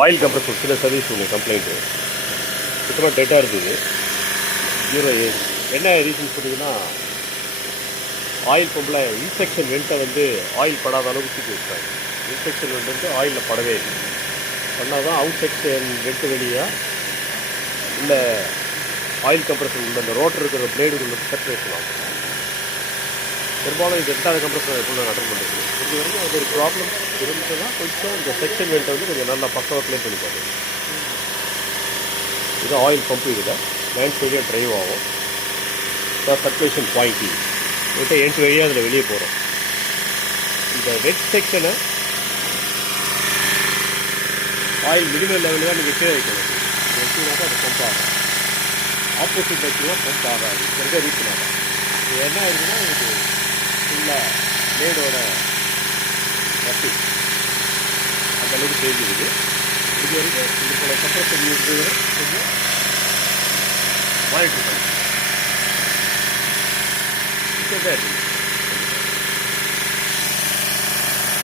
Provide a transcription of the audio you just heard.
Oil compressor சில service உங்கள் complaint சுத்தமாக டெட்டாக இருக்குது 0 என்ன ரீசன் சொன்னீங்கன்னா ஆயில் பம்பில் இன்ஸ்பெக்ஷன் வெண்ட்டை வந்து ஆயில் படாத அளவுக்கு தூக்கி வச்சுட்டாங்க. இன்ஸ்பெக்ஷன் வெண்ட் வந்து ஆயிலில் படவே இல்லை. பண்ணால் தான் அவுட் செக்ஷன் வெண்ட்டு வெளியாக இல்லை ஆயில் கம்ப்ரஸர் உள்ள அந்த ரோட்டர் இருக்கிற பிளேடுக்குள்ள செப்பரேஷன் ஆகும். பெரும்பாலும் இந்த 2வது கம்ப்ரஸர் எப்போ அட்டன் பண்ணுறது இது வரைக்கும் அது ஒரு ப்ராப்ளம் இருந்துச்சுன்னா கொஞ்சம் இந்த செக்ஷன் வெண்ட்டை வந்து கொஞ்சம் நல்லா பக்காவாக க்ளீன் பண்ணி பாருங்க. இது ஆயில் பம்ப் இதில் லைன்ஸ் வழியாக ட்ரைவ் ஆகும். சர்க்குலேஷன் பாயிண்ட் இது எண்ட் வழியாக அதில் வெளியே போகிறோம். இந்த வெட் செக்ஷனை ஆயில் மினிமம் லெவலில் தான் நீங்கள் கீழே வைக்கணும். வச்சிங்கனாக்கா அது பம்ப் ஆகும். ஆப்போசிட் வச்சுன்னா பம்ப் ஆகாது. இருக்க ரீசன் ஆகும். இது என்ன ஆயிருக்குன்னா இது ஃபுல்லாக பிளேடோட ரஃபி அந்தளவுக்கு தெரிஞ்சுக்குது. இது வரைக்கும் இது போல கம்ப்ரஸர் யூஸ் கொஞ்சம் மானிட்டர் பண்ணி